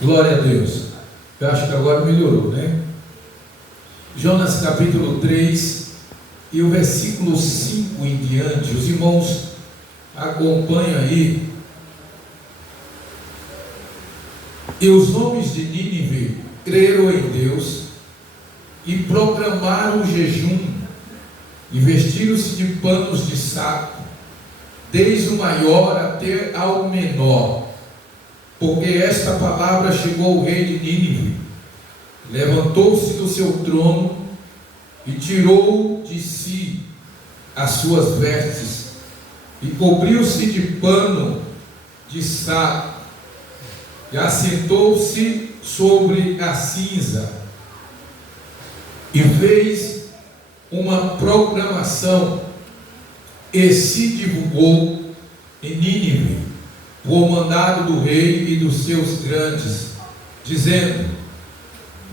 Glória a Deus. Eu acho que agora melhorou, né? Jonas capítulo 3 e o versículo 5 em diante. Os irmãos acompanham aí. E os homens de Nínive creram em Deus e proclamaram o jejum e vestiram-se de panos de saco, desde o maior até ao menor, porque esta palavra chegou ao rei de Nínive. Levantou-se do seu trono e tirou de si as suas vestes e cobriu-se de pano de saco e assentou-se sobre a cinza e fez uma proclamação e se divulgou em Nínive por mandado do rei e dos seus grandes, dizendo: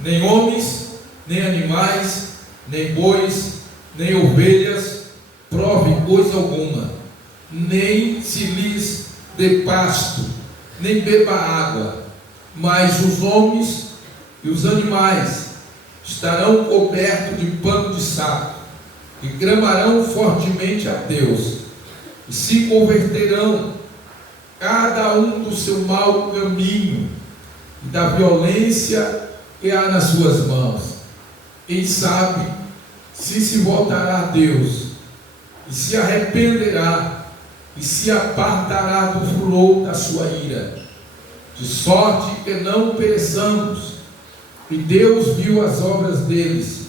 nem homens, nem animais, nem bois, nem ovelhas prove coisa alguma, nem se lhes dê pasto, nem beba água, mas os homens e os animais estarão cobertos de pano de saco e clamarão fortemente a Deus e se converterão cada um do seu mau caminho e da violência que há nas suas mãos. Quem sabe se voltará a Deus e se arrependerá e se apartará do furor da sua ira, de sorte que não pereçamos. E Deus viu as obras deles,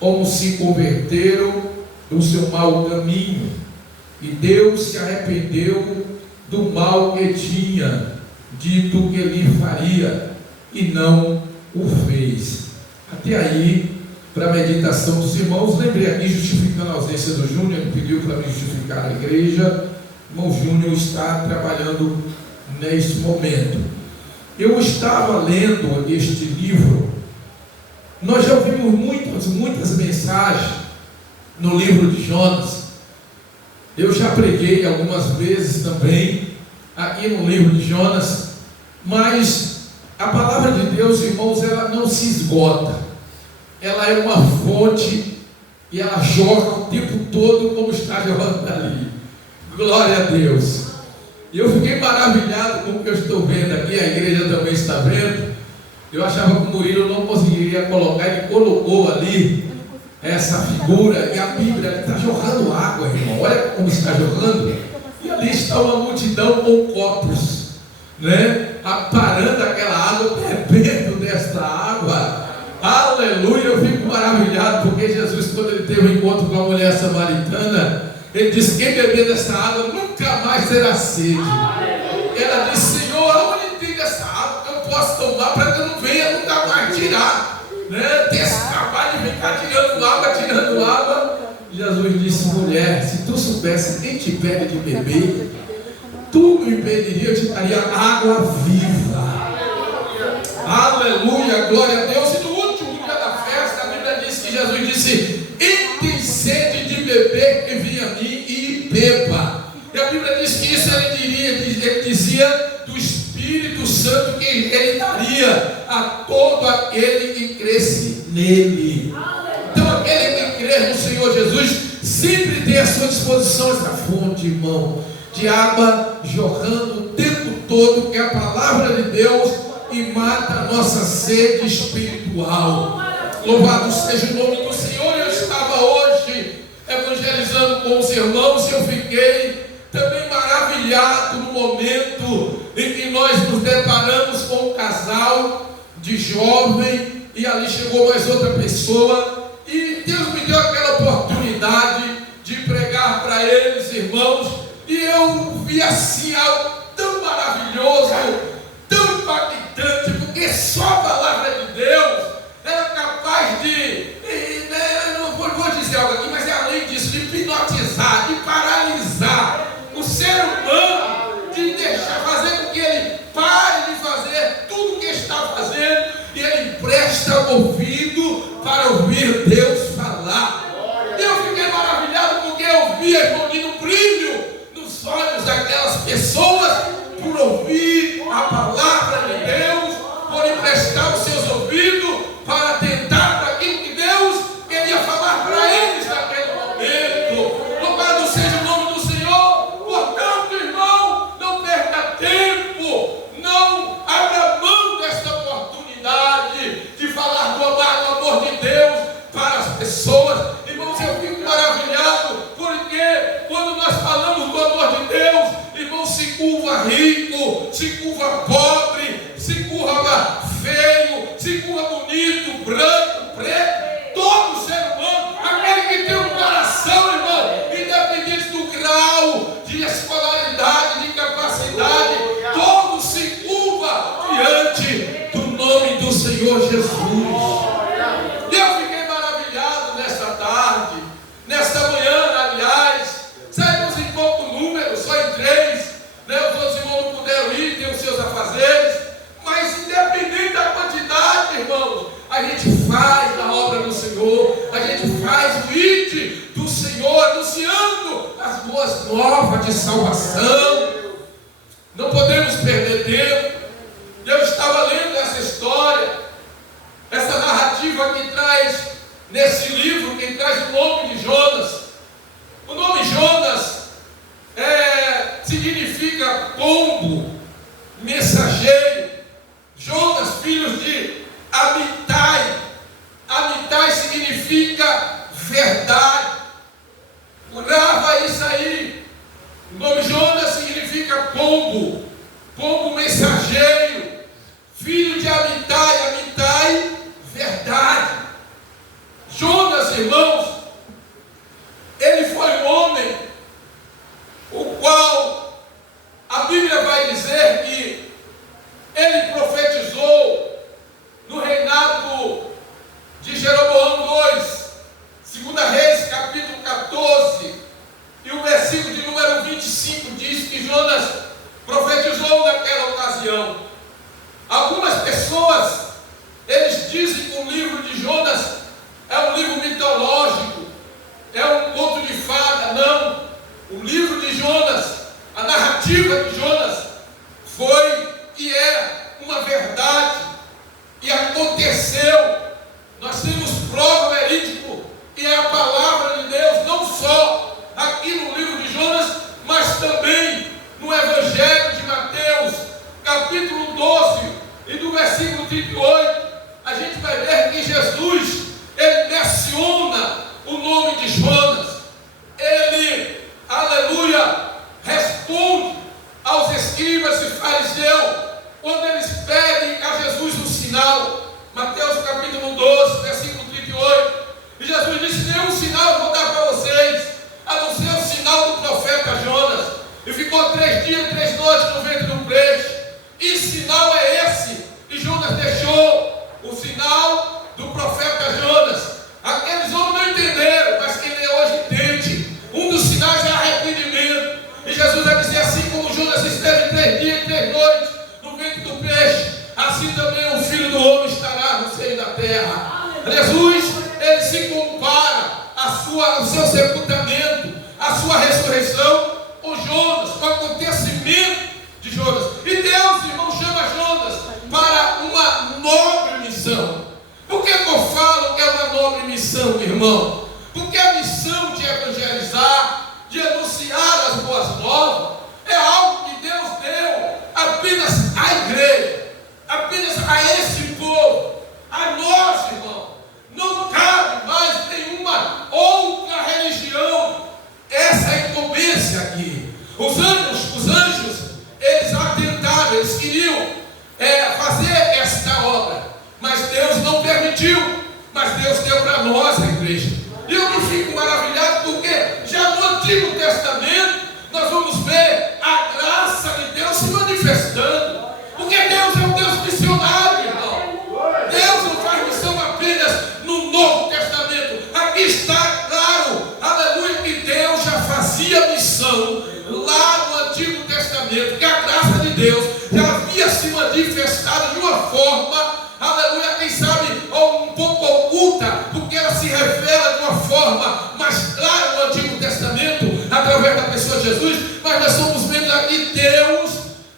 como se converteram do seu mau caminho, e Deus se arrependeu do mal que tinha dito que lhe faria, e não o fez. Até aí, para a meditação dos irmãos. Lembrei aqui, justificando a ausência do Júnior, ele pediu para me justificar a igreja. O irmão Júnior está trabalhando neste momento. Eu estava lendo este livro. Nós já ouvimos muitas mensagens no livro de Jonas. Eu já preguei algumas vezes também aqui no livro de Jonas, mas a palavra de Deus, irmãos, ela não se esgota. Ela é uma fonte e ela jorra o tempo todo como está jorrando ali. Glória a Deus. E eu fiquei maravilhado com o que eu estou vendo aqui, a igreja também está vendo. Eu achava que o Murilo não conseguiria colocar, ele colocou ali essa figura, e a Bíblia está jorrando água, irmão. Olha como está jorrando. E ali está uma multidão com copos, né? Parando aquela água, bebendo desta água. Aleluia, eu fico maravilhado, porque Jesus, quando ele teve um encontro com a mulher samaritana, ele disse: quem beber dessa água nunca mais terá sede. Ela disse: Senhor, aonde tem essa água que eu posso tomar, para que eu não venha nunca mais tirar, né? Tem esse trabalho de ficar tirando água. Jesus disse: mulher, se tu soubesse quem te pede de beber, tu me pediria, eu te daria água viva. Aleluia, glória a Deus. E no último dia da festa, a Bíblia diz que Jesus disse: tem sede de beber, que venha a mim e beba. E a Bíblia diz que isso ele dizia do Espírito Santo, que ele daria a todo aquele que cresce nele. Então aquele que crê no Senhor Jesus sempre tem à sua disposição essa fonte, irmão, de água jorrando o tempo todo, que é a palavra de Deus, e mata a nossa sede espiritual. Louvado seja o nome do Senhor. Eu estava hoje evangelizando com os irmãos e eu fiquei também maravilhado no momento em que nós nos deparamos com um casal de jovem, e ali chegou mais outra pessoa, e Deus me deu aquela oportunidade de pregar para eles, irmãos, e eu vi assim algo tão maravilhoso, tão impactante, porque só a palavra de Deus era capaz de, não vou dizer algo aqui, mas é além disso, de hipnotizar, de paralisar o ser humano, de deixar, fazer com que ele pare de fazer tudo o que está fazendo, e ele presta ouvido para ouvir Deus falar. Eu fiquei maravilhado, porque eu vi, irmão, um brilho nos olhos daquelas pessoas por ouvir a palavra de Deus. rico, se curva pobre, se curva feio, se curva bonito, branco, preto, todo ser humano, aquele que tem um coração, irmão, independente do grau de escolaridade, de capacidade, todo se curva diante do nome do Senhor Jesus. E eu fiquei maravilhado nesta tarde, nesta manhã, aliás. Saímos em pouco número, só em 3, né? Os outros irmãos não puderam ir, tem os seus afazeres, mas independente da quantidade, irmãos, a gente faz a obra do Senhor, a gente faz o ID do Senhor, anunciando as boas novas de salvação. Não podemos perder tempo. Eu estava lendo essa história, essa narrativa que traz nesse livro, que traz o nome de Jonas. O nome Jonas significa pombo, mensageiro. Jonas, filho de Amitai. Amitai significa verdade. Grava isso aí. O nome Jonas significa pombo, pombo mensageiro. Filho de Amitai, Amitai, verdade. Jonas, irmãos, ele foi um homem o qual a Bíblia vai dizer que ele profetizou no reinado de Jeroboão II, 2 Reis, capítulo 14, e o versículo de número 25 diz que Jonas profetizou naquela ocasião. Algumas pessoas, eles dizem que o livro de Jonas é um livro mitológico, é um conto de fada. Não, o livro de Jonas, a narrativa de Jonas foi e é uma verdade, e aconteceu. Nós temos prova verídica, e é a palavra de Deus, não só aqui no livro de Jonas, mas também no Evangelho de Mateus, capítulo 12, e do versículo 38, a gente vai ver que Jesus, ele menciona o nome de Jonas. Ele, aleluia, responde aos escribas e fariseus, quando eles pedem a Jesus um sinal. Mateus capítulo 12, versículo 38, e Jesus disse: nenhum sinal eu vou dar para vocês, a não ser o sinal do profeta Jonas. E ficou 3 dias e 3 noites no ventre do peixe. E sinal é esse? E Jonas deixou o sinal do profeta Jonas. Aqueles homens não entenderam, mas quem lê hoje entende. Um dos sinais é arrependimento. E Jesus vai dizer: assim como Jonas esteve 3 dias e 3 noites no ventre do peixe, assim também o Filho do Homem estará no seio da terra. Jesus, ele se compara o seu sepultamento, a sua ressurreição com Jonas, com o acontecimento de Jonas. E Deus, irmão, chama Jonas para uma nobre missão. Por que eu falo que é uma nobre missão, irmão? Porque a missão de evangelizar, de anunciar as boas novas, é algo que Deus deu apenas à igreja, apenas a esse povo, a nós, irmão. Não cabe mais nenhuma outra religião essa incumbência aqui. Os anjos, eles atentaram, eles queriam fazer esta obra, mas Deus não permitiu. Mas Deus deu para nós, a igreja. E eu me fico maravilhado, porque já no Antigo Testamento nós vamos ver a graça de Deus se manifestando, porque Deus é um Deus missionário, irmão. Deus não faz missão apenas no Novo Testamento. Aqui está claro, aleluia, que Deus já fazia missão lá no Antigo Testamento, que a graça de Deus já havia se manifestado de uma forma, aleluia, quem sabe um pouco oculta, porque ela se revela de uma forma mais clara no Antigo Testamento, através da pessoa de Jesus. Mas nós estamos vendo aqui Deus,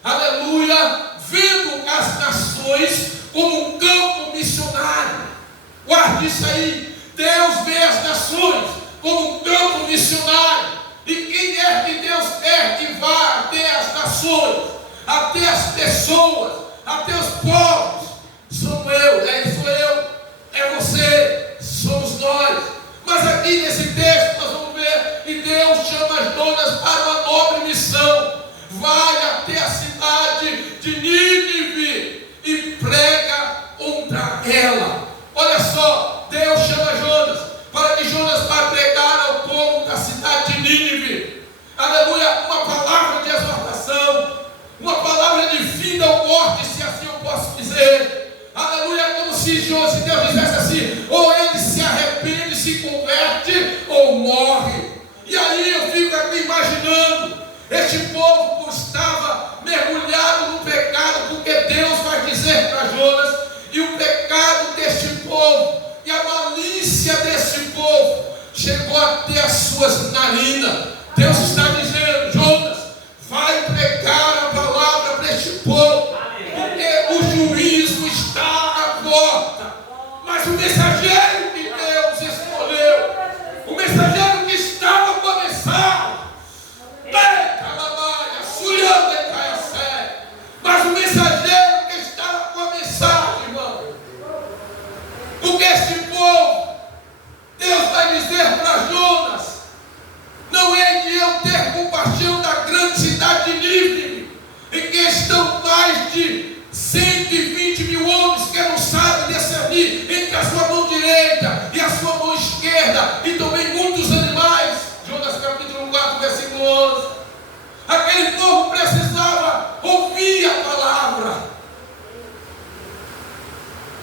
aleluia, vendo as nações como um campo missionário. Guarde isso aí. Deus vê as nações como um campo missionário. E quem é que Deus quer que vá até as nações, até as pessoas, até os povos? Sou eu, sou eu, é você, somos nós. Mas aqui nesse texto nós vamos ver que Deus chama Jonas para uma nobre missão. Vai até a cidade de Nínive e prega contra ela. Olha só, Deus chama Jonas para que Jonas vá pregar ao povo da cidade de Nínive. Aleluia, uma palavra de exortação, uma palavra de vida ou morte, se assim eu posso dizer. Aleluia, como se Deus dissesse assim: ou ele se arrepende, se converte, ou morre. E aí eu fico aqui imaginando, este povo estava mergulhado no pecado, porque Deus vai dizer para Jonas, e o pecado deste povo, e a malícia deste povo, chegou até as suas narinas. Deus está dizendo: Jonas, vai pregar a palavra para este povo, porque o juízo está à porta. Mas o mensageiro que Deus escolheu, o mensageiro que estava a começar, mas o mensageiro que estava a começar, irmão, porque este povo, Deus vai dizer para Jonas: não é de eu ter compaixão da grande cidade de Nínive, em que estão mais de 120 mil homens que não sabem discernir entre a sua mão direita e a sua mão esquerda, e também muitos animais. Jonas capítulo 4, versículo 11. Aquele povo precisava ouvir a palavra,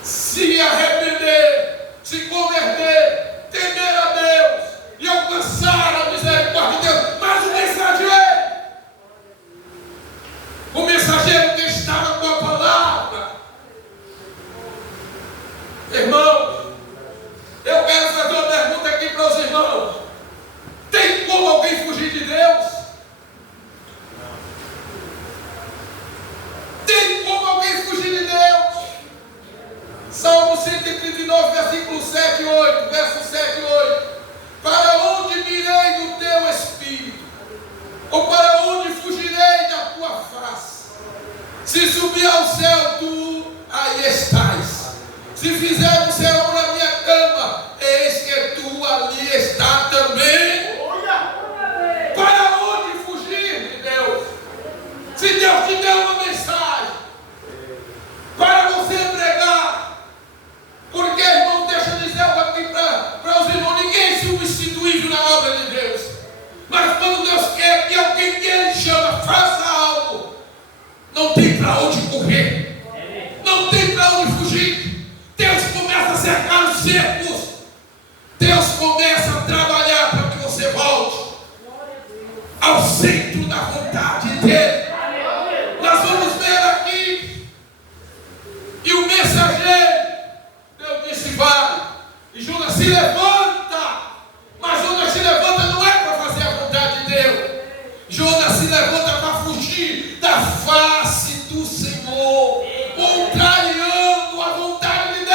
se arrepender, se converter, temer a Deus e alcançar a misericórdia de Deus. Mas o mensageiro que estava com a palavra, irmão, eu quero fazer uma pergunta aqui para os irmãos: tem como alguém fugir de Deus? Tem como alguém fugir de Deus? Salmo 139, versículo 7 e 8, verso 7 e 8. Para onde virei do teu espírito? Ou para onde fugirei da tua face? Se subir ao céu, tu aí estás. Se fizer um céu na minha cama, eis que tu ali está também. Para onde fugir de Deus? Se Deus te deu uma mensagem para você pregar, porque, irmão, deixa eu dizer algo aqui para os irmãos: ninguém se substitui na obra de Deus. Mas quando Deus quer que alguém que Ele chama faça algo, não tem para onde correr, não tem para onde fugir. Deus começa a cercar os cercos, Deus começa a trabalhar para que você volte ao centro da vontade dEle. Nós vamos ver aqui, e o mensageiro, Deus disse: vai, e Jonas se levanta, mas Jonas se levanta não é para fazer a vontade de Deus, Jonas se levanta para fugir da face do Senhor, contrariando a vontade de Deus.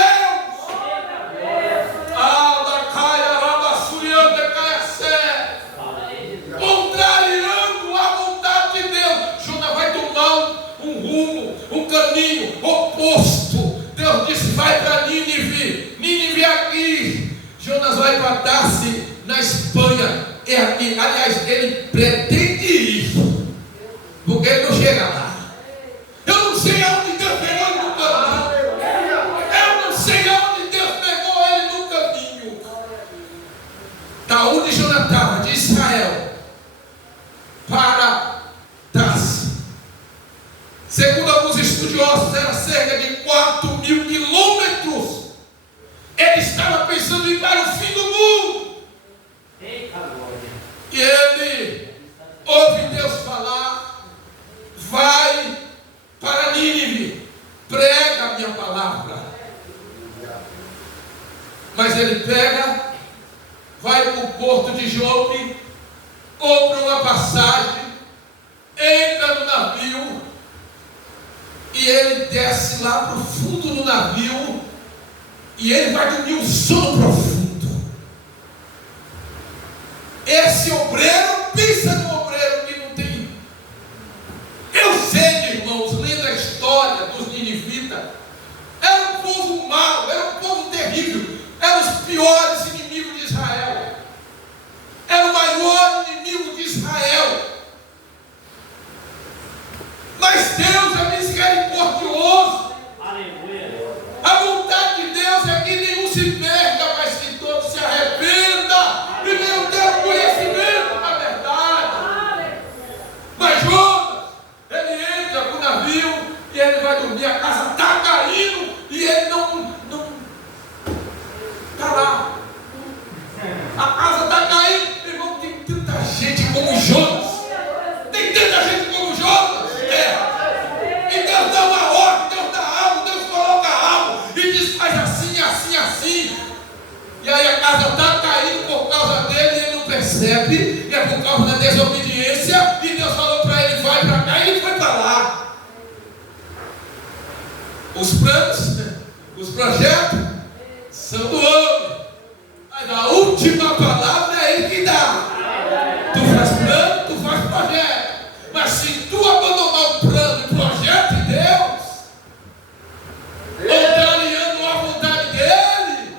Contrariando a vontade de Deus, Jonas vai tomar um rumo, um caminho oposto. Deus disse: vai para Nínive, Nínive aqui. Jonas vai para Tarse, na Espanha, é aqui. Aliás, ele pretende ir, porque ele não chega lá. Eu não sei aonde Deus pegou ele no caminho. Eu não sei aonde Deus pegou ele no caminho. Da onde Jonas estava, de Israel para Tarse, segundo alguns estudiosos, era cerca de 4.000 quilômetros. Ele estava pensando em ir para o fim do mundo. E ele ouve Deus falar: vai para Nínive, prega a minha palavra. Mas ele pega, vai para o porto de Jope, compra uma passagem, entra no navio, e ele desce lá para o fundo do navio, e ele vai dormir um sono profundo. Esse obreiro, pensa no obreiro que não tem. Eu sei, irmãos, lendo a história dos ninivitas, era um povo mau, era um povo terrível, eram os piores inimigos de Israel, era o maior inimigo de Israel. Mas Deus é misericórdia. caiu e ele vai dormir, a casa está caindo e ele não está lá. A casa está caindo, irmão, tem tanta gente como Jonas. Tem tanta gente como Jonas. E Deus dá uma ordem, Deus dá algo, Deus coloca algo e diz, faz assim, assim, assim. E aí a casa está caindo por causa dele e ele não percebe, e é por causa da desobediência, e Deus falou para ele, vai para cá, e ele foi para lá. Os planos, os projetos são do homem, mas a última palavra é ele que dá. Tu faz plano, tu faz projeto, mas se tu abandonar o plano e o projeto de Deus, contrariando a vontade dele,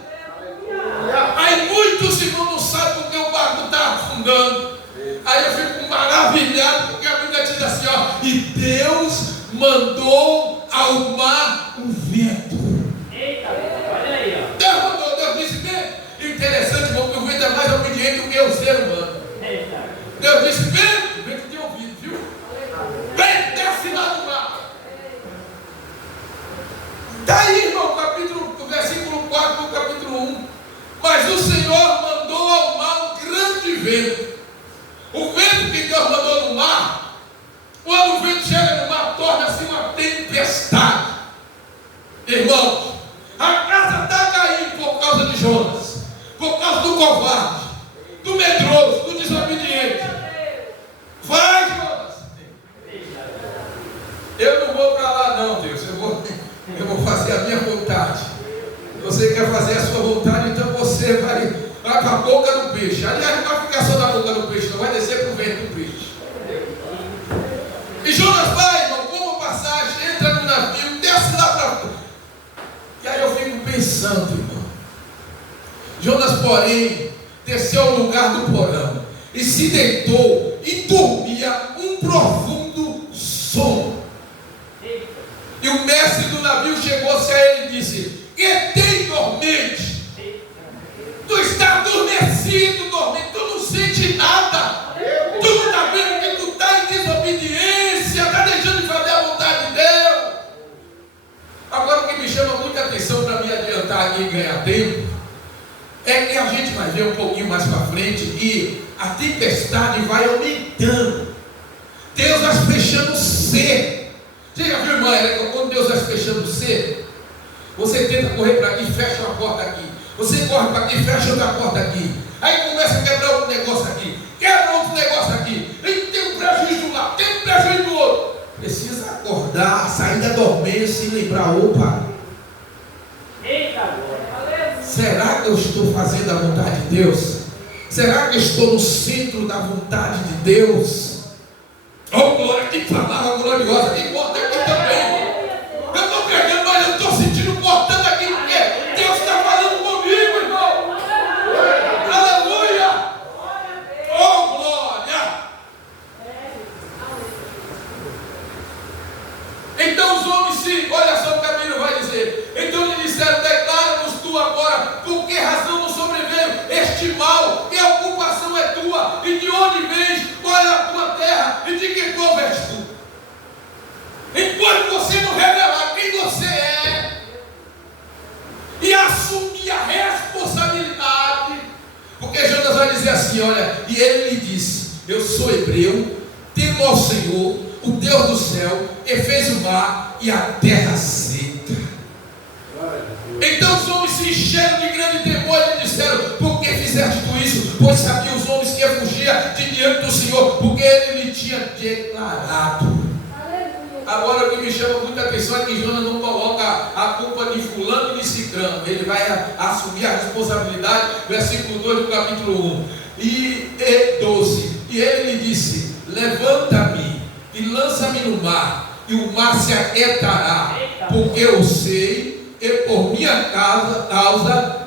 aí muitos irmãos não sabem porque o barco está afundando. Aí eu fico maravilhado, porque a Bíblia diz assim, ó, e Deus mandou ao mar o vento. Eita, olha aí, ó. Deus mandou, Deus disse bem. Interessante, irmão, que o vento é mais obediente do que o ser humano. Eita. Deus disse vento, o vento tem ouvido, viu? Vem, desce lá do mar. Está aí, irmão, o versículo 4 do capítulo 1. Mas o Senhor mandou ao mar um grande vento. O vento que Deus mandou no mar, quando o vento chega no mar, torna-se uma tempestade. Irmãos, a casa está caindo por causa de Jonas, por causa do covarde, do medroso, do desobediente. Vai, Jonas. Eu não vou para lá não, Deus. Eu vou fazer a minha vontade. Você quer fazer a sua vontade, então você vai para a boca do peixe. Aliás, não vai ficar só na boca do peixe, não vai descer para o vento do peixe. E Jonas vai, irmão, como passagem, entra no navio, desce lá para... E aí eu fico pensando, irmão. Jonas, porém, desceu ao lugar do porão e se deitou e dormia um profundo sono. E o mestre do navio chegou-se a ele e disse: que tem dormente? Tu está adormecido, dormindo, tu não sente nada. Tu não está vendo que tu está em desobediência, está deixando de fazer a vontade de Deus. Agora o que me chama muita atenção para me adiantar aqui e ganhar tempo, é que a gente vai ver um pouquinho mais para frente e a tempestade vai aumentando. Deus vai fechando o ser. Você já viu, irmã, quando Deus vai fechando o ser? Você tenta correr para aqui, fecha uma porta aqui. Você corre para aqui, fecha outra porta aqui. Aí começa a quebrar outro negócio aqui. Quebra outro negócio aqui. E tem um prejuízo lá, tem um prejuízo do outro. Precisa acordar, sair da dormência e lembrar, opa. Eita, Será que eu estou fazendo a vontade de Deus? Será que eu estou no centro da vontade de Deus? Oh, glória, que palavra gloriosa, que corta aqui também. Eu estou pregando, mas eu estou sentindo cortando aqui, porque Deus está falando comigo, irmão. Aleluia! Oh, glória! Então os homens se, olha só o que a Bíblia vai dizer. Então lhe disseram: declara-nos tu agora, por que razão nos sobreveio este mal? Que ocupação é tua? E de onde vens? Qual é a tua terra? E de que povo és tu? Enquanto você não revelar quem você é e assumir a responsabilidade, porque Jonas vai dizer assim, olha, e ele lhe disse: eu sou hebreu, temo ao Senhor, o Deus do céu, e fez o mar e a terra seca. Então os homens se encheram de grande temor e disseram: por que fizeste tu isso? Pois sabiam os homens que ia fugir de diante do Senhor, porque ele lhe tinha declarado. Agora o que me chama muita atenção é que Jonas não coloca a culpa de fulano e de cicrano. Ele vai assumir a responsabilidade. Versículo 2 do capítulo 1 e 12. E ele lhe disse: levanta-me e lança-me no mar, e o mar se aquietará, porque eu sei, e por minha causa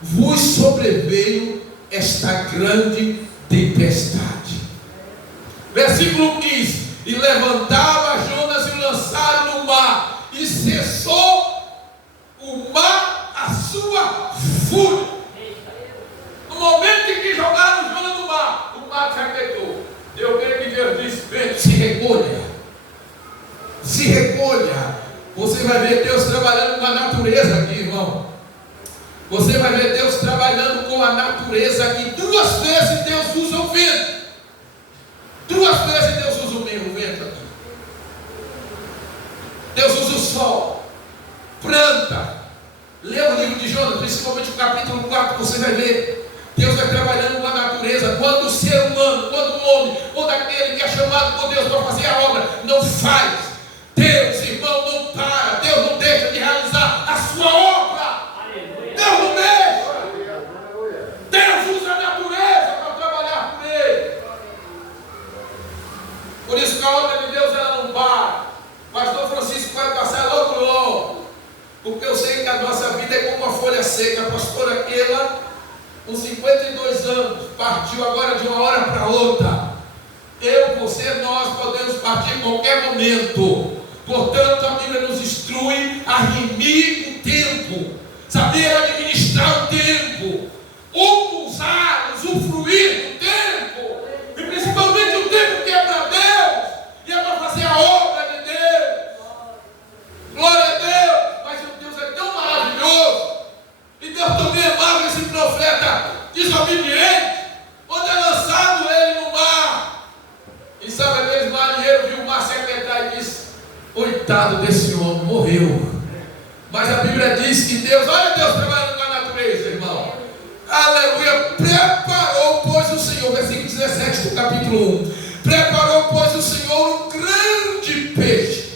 vos sobreveio esta grande tempestade. Versículo 15: e levantava Jonas e o lançaram no mar, e cessou o mar a sua fúria. No momento em que jogaram Jonas no mar, o mar se aquietou. Eu creio que Deus disse: vento, se recolha, se recolha. for olhar, você vai ver Deus trabalhando com a natureza aqui, irmão. Você vai ver Deus trabalhando com a natureza aqui. 2 vezes Deus usa o vento. 2 vezes Deus usa o vento aqui. Deus usa o sol, planta. Lê o livro de Jonas, principalmente o capítulo 4, você vai ver. Deus vai trabalhando com a natureza. Quando o ser humano, quando o homem, ou daquele que é chamado por Deus para fazer a obra, não faz, Deus, irmão, não para. Deus não deixa de realizar a sua obra. Deus não deixa. Deus usa a natureza para trabalhar por Ele. Por isso que a obra de Deus ela não para. Pastor Francisco vai passar logo, porque eu sei que a nossa vida é como uma folha seca. A pastora Keila, com 52 anos, partiu agora de uma hora para outra. Eu, você, nós podemos partir em qualquer momento. Portanto, a Bíblia nos instrui a remir o tempo, saber administrar o tempo, usar, usufruir do tempo, e principalmente o tempo que é para Deus e é para fazer a obra de Deus. Glória a Deus. Mas o Deus é tão maravilhoso, e Deus também amava esse profeta desobediente, quando é lançado ele no mar. E sabe, aqueles marinheiros viu o mar se aquietar e disse: coitado desse homem, morreu. Mas a Bíblia diz que Deus, olha Deus trabalhando com a natureza, irmão. Aleluia. Preparou, pois o Senhor, versículo 17 do capítulo 1. Preparou, pois o Senhor um grande peixe.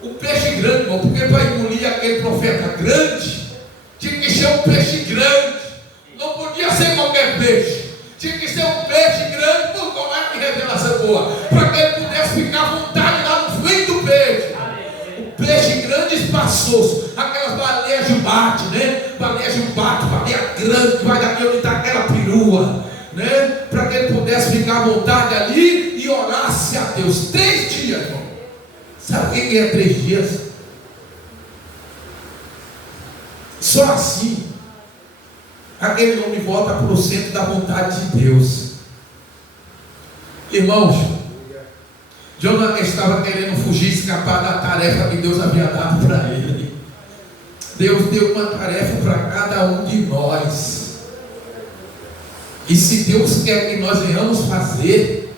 Um peixe grande, irmão, porque para engolir aquele profeta grande, tinha que ser um peixe grande. Não podia ser qualquer peixe. Tinha que ser um peixe grande. Por tomar que revelação boa, para que ele pudesse ficar à vontade lá no fundo do peixe. Peixe grande e espaçoso, aquelas baleias de bate, né? Baleia de bate, baleia grande, que vai daqui onde está aquela perua, né? Para que ele pudesse ficar à vontade ali e orasse a Deus. 3 dias, irmão. Sabe o que é 3 dias? Só assim, aquele homem volta para o centro da vontade de Deus. Irmãos, Jonas estava querendo fugir, escapar da tarefa que Deus havia dado para ele. Deus deu uma tarefa para cada um de nós. E se Deus quer que nós venhamos fazer,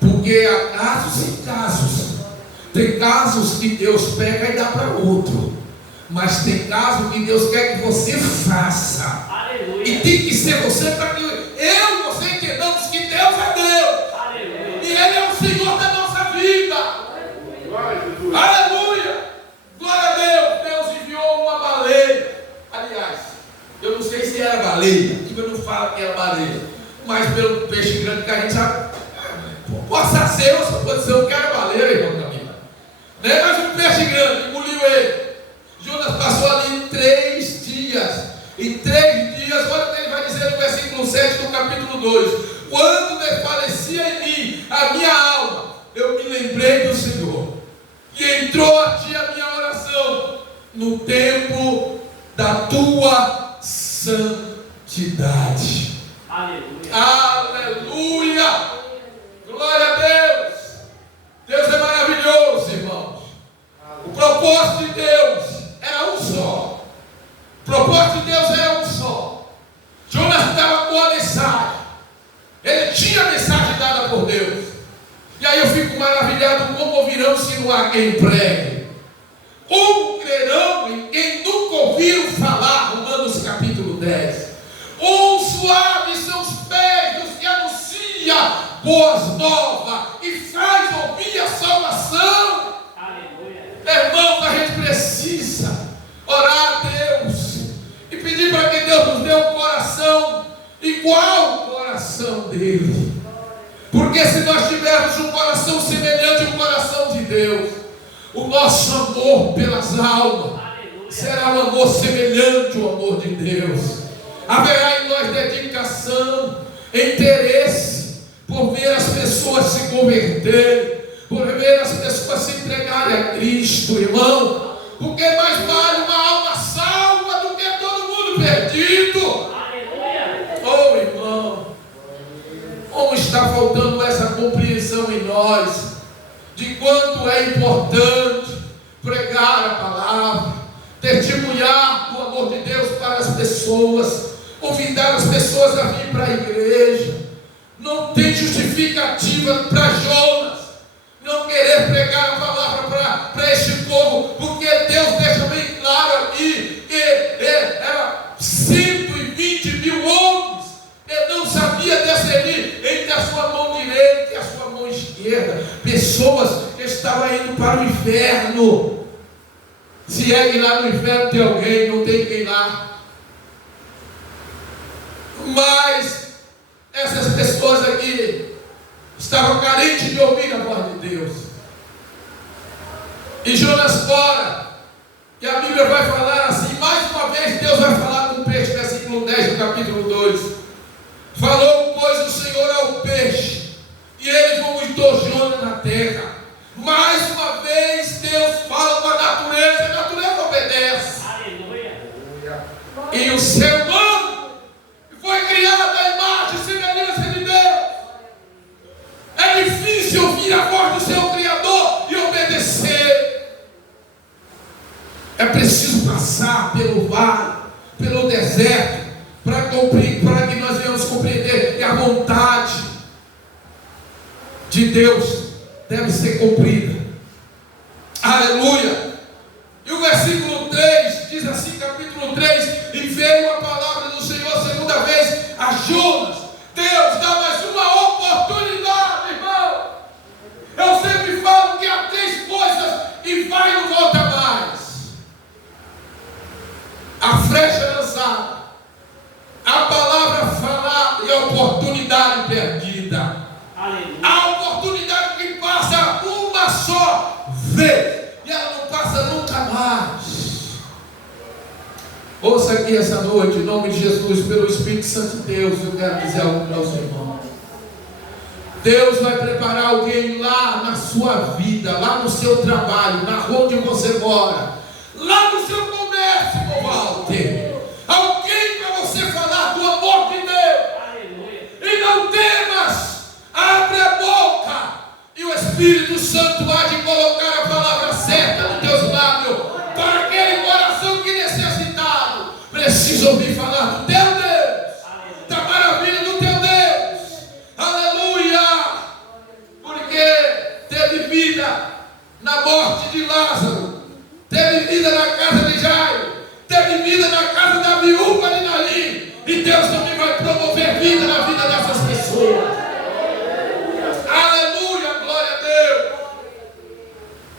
porque há casos e casos. Tem casos que Deus pega e dá para outro. Mas tem casos que Deus quer que você faça. Aleluia. E tem que ser você para que eu e você entendamos que Deus é Deus. Aleluia. E Ele é o Senhor da nossa vida. Aleluia. Glória a Deus. Deus enviou uma baleia. Aliás, eu não sei se era baleia. A Bíblia não fala que era baleia. Mas pelo peixe grande que a gente sabe. Possa ser, ou só pode ser o que era baleia, irmão Camila. Né? Mas um peixe grande engoliu ele. Jonas passou ali 3 dias. Em 3 dias, olha o que ele vai dizer no versículo 7 do capítulo 2. Quando desfalecia em mim a minha alma, eu me lembrei do Senhor. E entrou a ti a minha oração no tempo da tua santidade. Aleluia. Aleluia. Glória a Deus. Deus é maravilhoso, irmãos. O propósito de Deus era um só. O propósito de Deus era um só. Jonas estava com a mensagem. Ele tinha a mensagem dada por Deus. E aí eu fico maravilhado como ouvirão se não há quem pregue. Como crerão em quem nunca ouviram falar, Romanos capítulo 10. Suaves são os pés dos que anuncia boas novas e faz ouvir a salvação. Aleluia. Irmãos, a gente precisa orar a Deus e pedir para que Deus nos dê um coração igual ao coração dele. Porque se nós tivermos um coração semelhante ao coração de Deus, o nosso amor pelas almas será um amor semelhante ao amor de Deus. Haverá em nós dedicação, interesse por ver as pessoas se converterem, por ver as pessoas se entregarem a Cristo, irmão. Porque mais vale uma alma salva do que todo mundo perdido. Oh, irmão, como está faltando essa compreensão em nós de quanto é importante pregar a palavra, testemunhar do amor de Deus para as pessoas, convidar as pessoas a vir para a igreja. Não tem justificativa para Jonas não querer pregar a palavra para este povo, porque Deus deixa bem claro aqui que era 120 mil homens. Ele não sabia discernir entre a sua mão direita e a sua mão esquerda, pessoas que estavam indo para o inferno. Se é que lá no inferno tem alguém, não tem ninguém lá. Mas essas pessoas aqui estavam carentes de ouvir a voz de Deus. E Jonas fora, e a Bíblia vai falar assim, mais uma vez Deus vai falar com o peixe, versículo 10 do capítulo 2. Falou, pois, o Senhor ao peixe, e ele vomitou Jonas na terra. Mais uma vez Deus fala com a natureza obedece. Aleluia. E o ser humano foi criado à imagem e semelhança de Deus. É difícil ouvir a voz do seu Criador e obedecer. É preciso passar pelo vale, pelo deserto, para que nós venhamos compreender que a vontade de Deus deve ser cumprida. Aleluia. E o versículo 3 diz assim, capítulo 3: e veio a palavra do Senhor segunda vez a Jonas. Deus dá mais uma oportunidade, irmão. Eu sempre falo que há 3 coisas e vai e não volta mais: a flecha lançada, a palavra falada e a oportunidade perdida. Aleluia. A oportunidade que passa uma só vez e ela não passa nunca mais. Ouça aqui essa noite, em nome de Jesus, pelo Espírito Santo de Deus, eu quero dizer algo para os irmãos. Deus vai preparar alguém lá na sua vida, lá no seu trabalho, na rua onde você mora, lá no seu comércio, Walter. Alguém para você falar do amor de Deus. Aleluia. E não temas. Abre a boca e o Espírito Santo há de colocar a palavra certa nos teus lábios, para aquele coração que necessitado precisa ouvir falar do teu Deus, da maravilha do teu Deus. Aleluia. Porque teve vida na morte de Lázaro, teve vida na casa de Jairo, teve vida na casa da viúva de Naim, e Deus também vai promover vida na vida dessas pessoas. Aleluia, glória a Deus.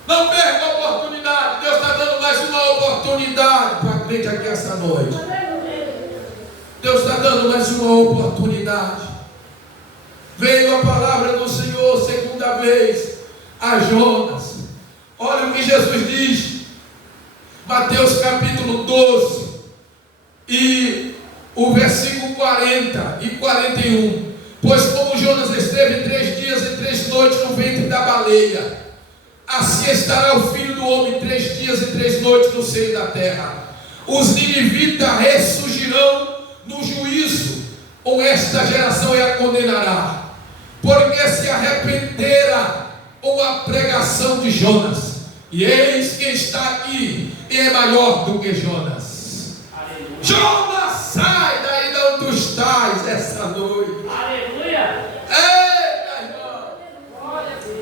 Não perca a oportunidade. Deus está dando mais uma oportunidade para a crente aqui essa noite. Deus está dando mais uma oportunidade. Veio a palavra do Senhor segunda vez a Jonas. Olha o que Jesus diz, Mateus capítulo 12 e o versículo 40 e 41. Pois como Jonas esteve 3 dias e 3 noites no ventre da baleia, assim estará o Filho do Homem 3 dias e 3 noites no seio da terra. Os ninivitas ressurgirão no juízo, com esta geração e a condenará, porque se arrependera com a pregação de Jonas. E eis que está aqui e é maior do que Jonas. Aleluia. Jonas, sai daí de onde tu estás essa noite. Aleluia. Eita, irmão,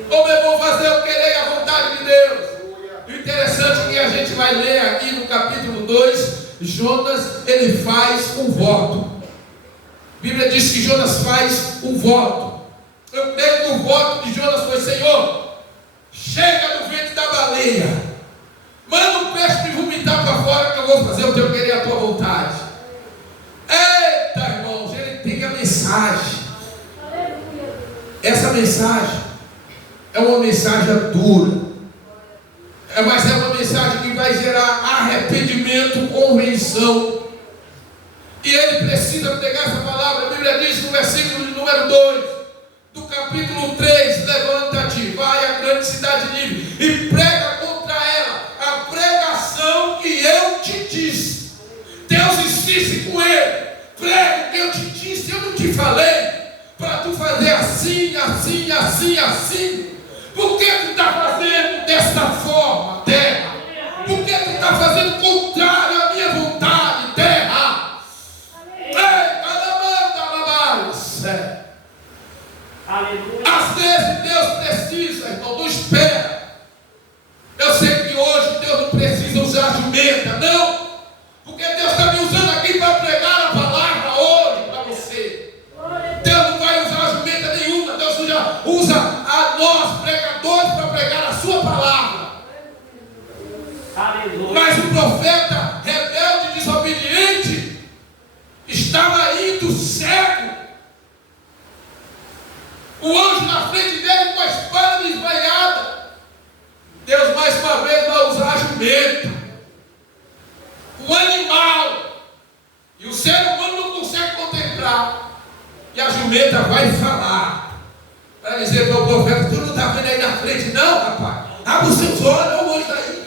como é bom fazer o querer e a vontade de Deus. O interessante é que a gente vai ler aqui no capítulo 2, Jonas, ele faz um voto. A Bíblia diz que Jonas faz um voto. Eu creio que o voto de Jonas foi: Senhor, chega do ventre da baleia, manda um peixe me vomitar para fora, que eu vou fazer o teu querer e a tua vontade. Eita, irmãos, ele tem a mensagem. Essa mensagem é uma mensagem dura, mas é uma mensagem que vai gerar arrependimento, convenção. E ele precisa pregar essa palavra. A Bíblia diz no versículo de número 2 do capítulo 3: levanta-te, vai à grande cidade de Nínive e prega contra ela a pregação que eu te disse. Deus insiste com ele: prega o que eu te disse. Eu não te falei para tu fazer assim, assim, assim, assim? Por que tu está fazendo desta forma, terra? Aleluia. Mas o profeta rebelde e desobediente estava indo cego. O anjo na frente dele com a espada desmaiada. Deus mais uma vez vai usar jumento, um animal, e o ser humano não consegue contemplar. E a jumenta vai falar para dizer para o profeta: tu não está vendo aí na frente não, rapaz? Abre os seus olhos, olha o anjo aí.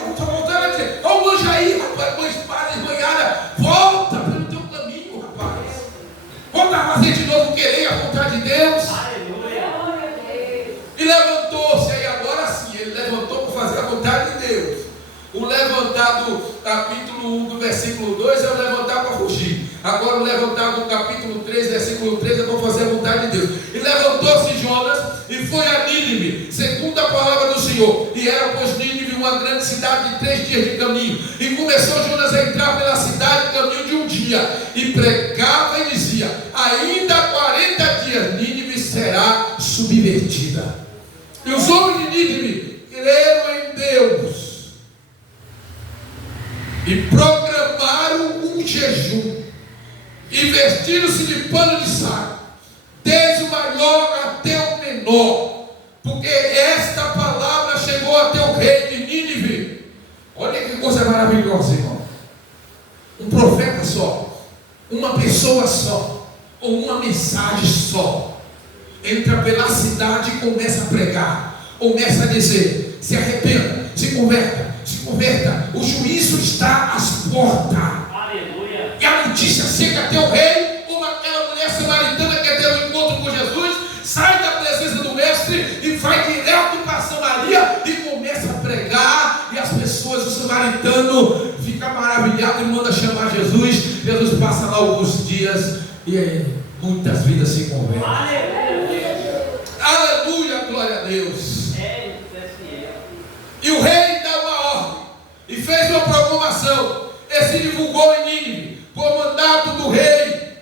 Eu estou voltando a dizer: olha o anjo aí, rapaz, com a espada desmanhada. Volta pelo teu caminho, rapaz. Volta a fazer de novo, querer a vontade de Deus. Aleluia. E levantou-se, aí agora sim, ele levantou para fazer a vontade de Deus. O levantar do capítulo 1, do versículo 2 é o levantar para fugir. Agora o levantar do capítulo 3, versículo 3 é para fazer a vontade de Deus. E levantou-se Jonas e foi a Nínive, segundo a palavra do Senhor. E era, pois, Nínive uma grande cidade de 3 dias de caminho. E começou Jonas a entrar pela cidade caminho de um dia. E pregava e dizia: ainda 40 dias Nínive será subvertida. E os homens de Nínive creram em Deus e proclamaram um jejum, e vestiram-se de pano de saco, desde o maior até o menor, porque esta palavra chegou até o rei de Nínive. Olha que coisa maravilhosa, irmão. Um profeta só, uma pessoa só, ou uma mensagem só, entra pela cidade e começa a pregar, começa a dizer: se arrependa, se converta, se converta, o juízo está às portas. Aleluia. E a notícia chega até o rei, como aquela mulher samaritana que quer ter um encontro com Jesus, sai da presença do mestre e vai direto para Samaria e começa a pregar, e as pessoas, o samaritano fica maravilhado e manda chamar Jesus. Jesus passa lá alguns dias e aí muitas vidas se convertem. Aleluia. Aleluia, glória a Deus. E o rei dá uma ordem e fez uma proclamação, e se divulgou em Nínive por mandato do rei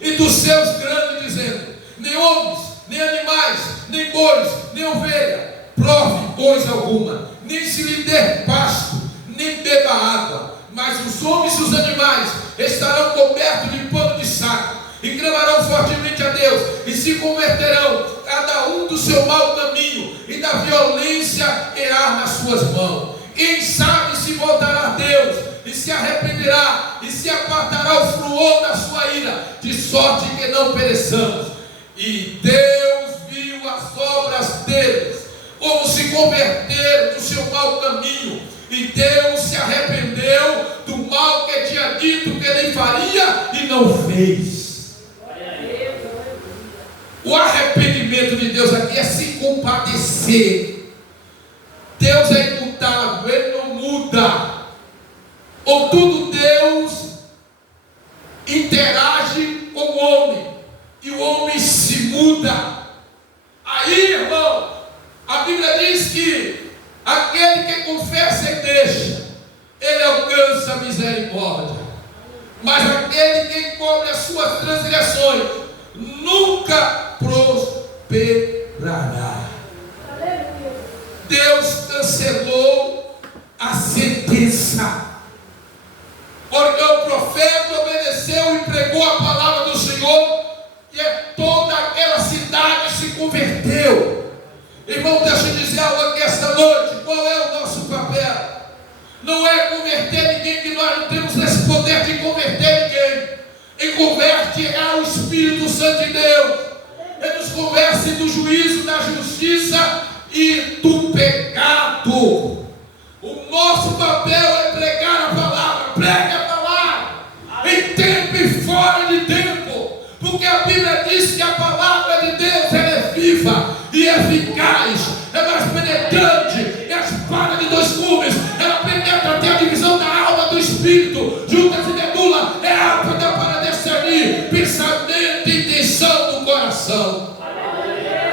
e dos seus grandes, dizendo: nem homens, nem animais, nem bois, nem ovelha prove coisa alguma, nem se lhe dê pasto, nem beba água, mas os homens e os animais estarão cobertos de pano de saco, e clamarão fortemente a Deus, e se converterão, cada um do seu mau caminho, e da violência que há nas suas mãos. Quem sabe se voltará a Deus, e se arrependerá, e se apartará o furor da sua ira, de sorte que não pereçamos. E Deus viu as obras deles, como se converteram do seu mau caminho, e Deus se arrependeu do mal que tinha dito que ele faria e não fez. O arrependimento de Deus aqui é se compadecer. Deus é imutável, Ele não muda. Contudo, Deus interage com o homem, e o homem se muda. Aí, irmão, a Bíblia diz que aquele que confessa e deixa, ele alcança a misericórdia. Mas aquele que encobre as suas transgressões nunca prosperará. Deus cancelou a sentença, porque o profeta obedeceu e pregou a palavra do Senhor, e toda aquela cidade se converteu. Irmão, deixa eu dizer algo aqui esta noite. Qual é o nosso papel? Não é converter ninguém, que nós não temos esse poder de converter ninguém. Quem converte é o Espírito Santo de Deus. Ele nos convence do juízo, da justiça e do pecado. O nosso papel é pregar a palavra. Pregue a palavra em tempo e fora de tempo, porque a Bíblia diz que a palavra de Deus ela é viva e eficaz, é mais penetrante, é a espada de dois gumes, ela penetra até a divisão da alma do espírito, juntas e medula, é apta para discernir pensamento e intenção do coração.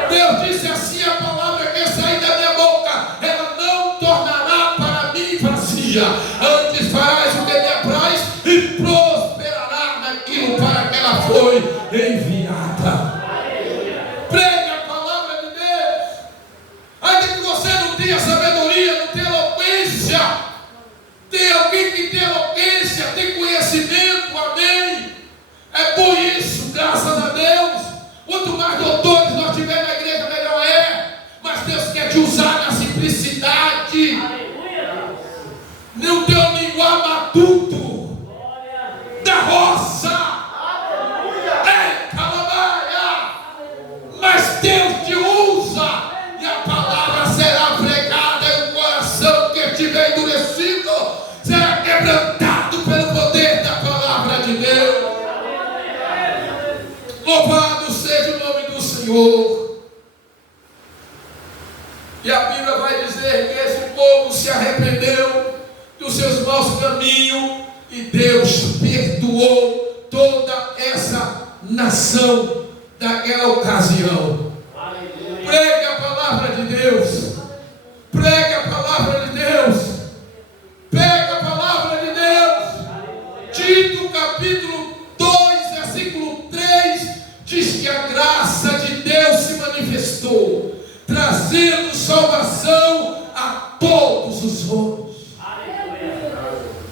Deus disse assim: a palavra que sair da minha boca, ela não tornará para mim vazia, antes farás o que me apraz e prosperará naquilo para que ela foi enviada. não tem a sabedoria, não tem eloquência. Tem alguém que tem eloquência, tem conhecimento, amém? É por isso, graças a Deus. Quanto mais doutores nós tivermos na igreja, melhor é. Mas Deus quer te usar na simplicidade. No teu linguar matuto da roça. Mas Deus te usa, e a palavra será pregada, e o coração que estiver endurecido será quebrantado pelo poder da palavra de Deus. Louvado seja o nome do Senhor. E a Bíblia vai dizer que esse povo se arrependeu dos seus maus caminhos, e Deus perdoou toda essa nação daquela ocasião. Pregue a palavra de Deus. Pregue a palavra de Deus. Pregue a palavra de Deus. Tito capítulo 2, versículo 3 diz que a graça de Deus se manifestou, trazendo salvação a todos os homens.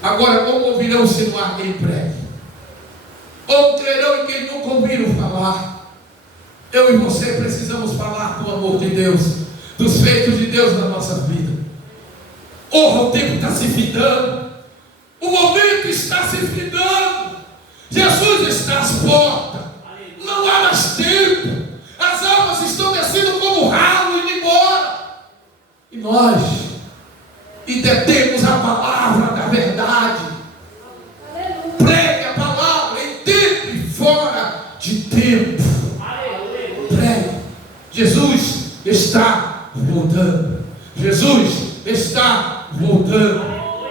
Agora, como ouvirão se não há quem pregue? Ou crerão em quem nunca ouviram falar? Eu e você precisamos falar do amor de Deus, dos feitos de Deus na nossa vida. O tempo está se findando, o momento está se findando, Jesus está às portas, não há mais tempo, as almas estão descendo como ralo indo embora, e nós detemos a palavra da verdade. Pregue a palavra em tempo e fora de tempo. Jesus está voltando. Jesus está voltando.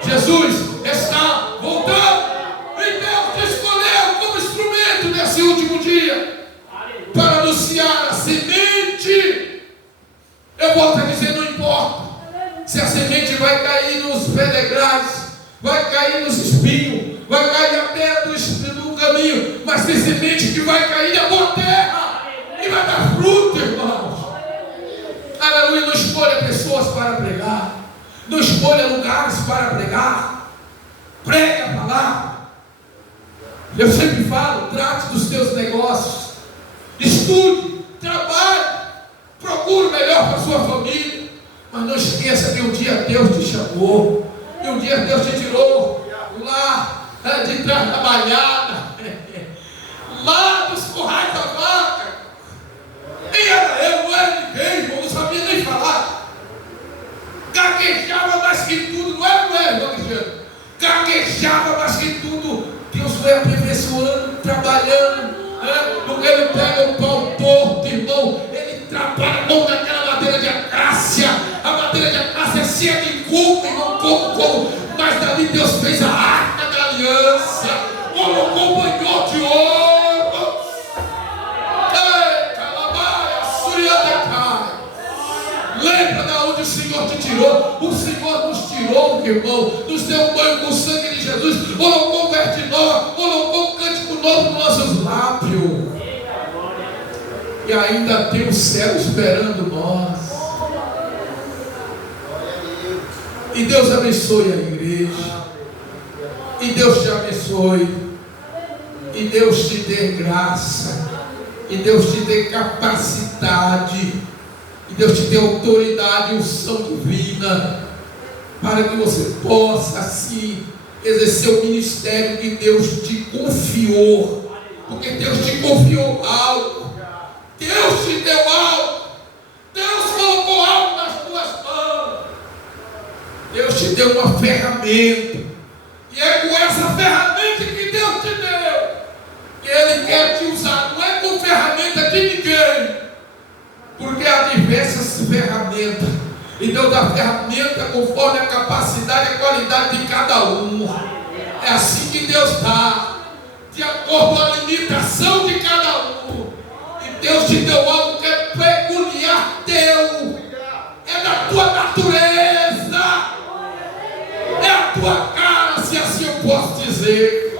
Jesus está voltando. E Deus te escolheu como instrumento nesse último dia para anunciar a semente. Eu volto a dizer, não importa se a semente vai cair nos pedregais, vai cair nos espinhos, vai cair à beira do caminho, mas tem semente que vai cair na boa terra e vai dar fruto, irmãos. Aleluia. Não escolha pessoas para pregar, não escolha lugares para pregar. Pregue a palavra. Eu sempre falo, trate dos teus negócios, estude, trabalhe, procure o melhor para a sua família, mas não esqueça que um dia Deus te chamou, e um dia Deus te tirou lá de trás da malhada, lá dos currais da vaca. Nem era eu, não era ninguém, eu não sabia nem falar. Gaguejava mais que tudo, não era, irmão Cristiano? Gaguejava mais que tudo. Deus foi aperfeiçoando, trabalhando. Porque ele pega um pau torto, irmão. Ele trabalha com aquela madeira de acácia. A madeira de acácia é cheia de culpa, irmão, como. Mas dali Deus fez a arca da aliança. Colocou o banho de ouro. Lembra de onde o Senhor te tirou? O Senhor nos tirou, irmão, nos deu um banho com o sangue de Jesus, colocou veste nova, colocou um cântico novo nos nossos lábios. E ainda tem o céu esperando nós. E Deus abençoe a igreja. E Deus te abençoe. E Deus te dê graça. E Deus te dê capacidade. E Deus te dê autoridade e unção divina, para que você possa assim exercer o ministério que Deus te confiou. Porque Deus te confiou algo, Deus te deu algo, Deus colocou algo nas tuas mãos, Deus te deu uma ferramenta, e é com essa ferramenta que Deus te deu que Ele quer te usar. Não é com ferramenta de ninguém, porque há diversas ferramentas, e Deus dá ferramenta conforme a capacidade e a qualidade de cada um. É assim que Deus dá, de acordo com a limitação de cada um. E Deus te deu algo que é peculiar teu, é da tua natureza, é a tua cara, se assim eu posso dizer.